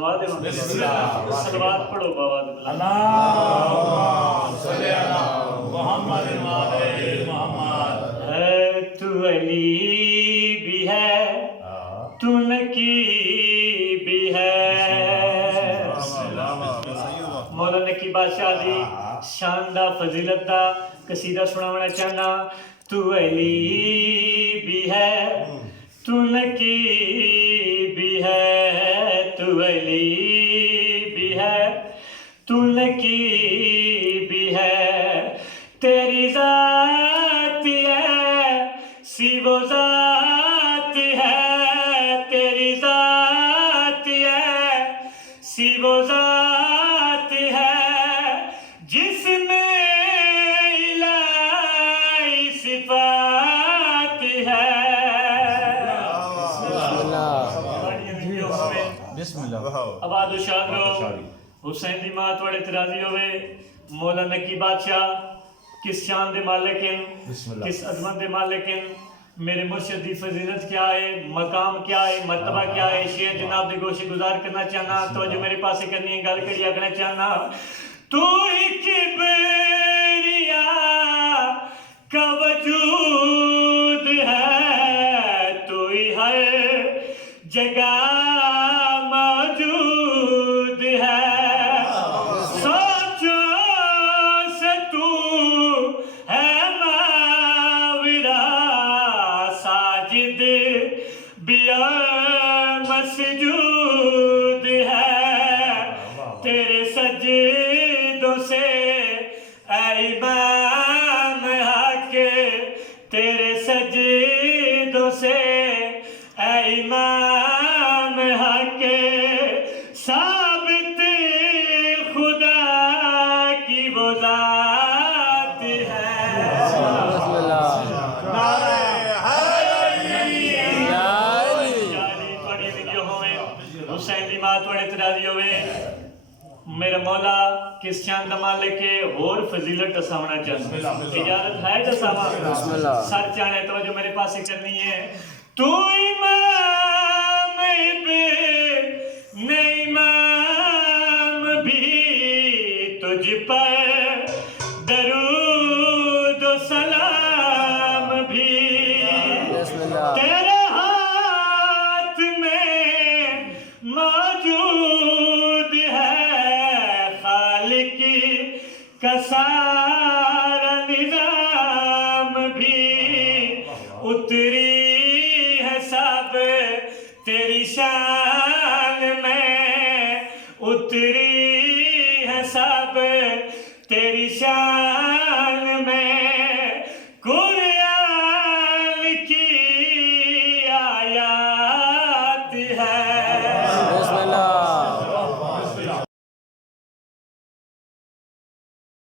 सुनवा दे सलवात पढ़ो बाबा अल्लाहुम्मा सल्ली अला मुहम्मद व आले मुहम्मद। है तू अली भी है तू नकी भी है। मौला नकी बादशाह दी शान दा फजीलत दा कसीदा सुनावना चाहना। तू अली भी है तू नकी भी है तू अली भी है तू नकी भी है। तेरी जात है सी वो जात है तेरी जात है सी वो जात है जिसमें इलाही सिफात है। आबाद शादो हुसैन दी मां थोड़े तराजी होवे। मौला नकी बादशाह किस शान दे मालिक हैं किस अजमत दे मालिक हैं। मेरे मुर्शिद दी फजीलत क्या है मकाम क्या है मर्तबा क्या है। शेर जनाब दी गोशी गुजार करना चाहना तो जो मेरे पास करनी है गल कड़ी आखना चाहना। तू ही किबरिया का वजूद है तू ही हर जगह मौजूद है। सोचो से तू है माविरा साजिद बिया मसजूद है। तेरे सजदों से ऐ इमाम हक तेरे सजदों से ऐ इमाम हक साबित खुदा की वो जात है। हुसैन दी मां थोड़े तराजी होवे। मेरा मौला किस शान दा मालिक है और फजीलत दसावना चाहता इजाजत है दसावा सर चाहे तो जो मेरे पास करनी है। तू इमाम बे ने इमाम भी तुझ पर दरूद व सलाम भी तेरे हाथ में मौजूद है खालिक का सारा निजाम भी। उतरी है सब तेरी शान में उतरी है सब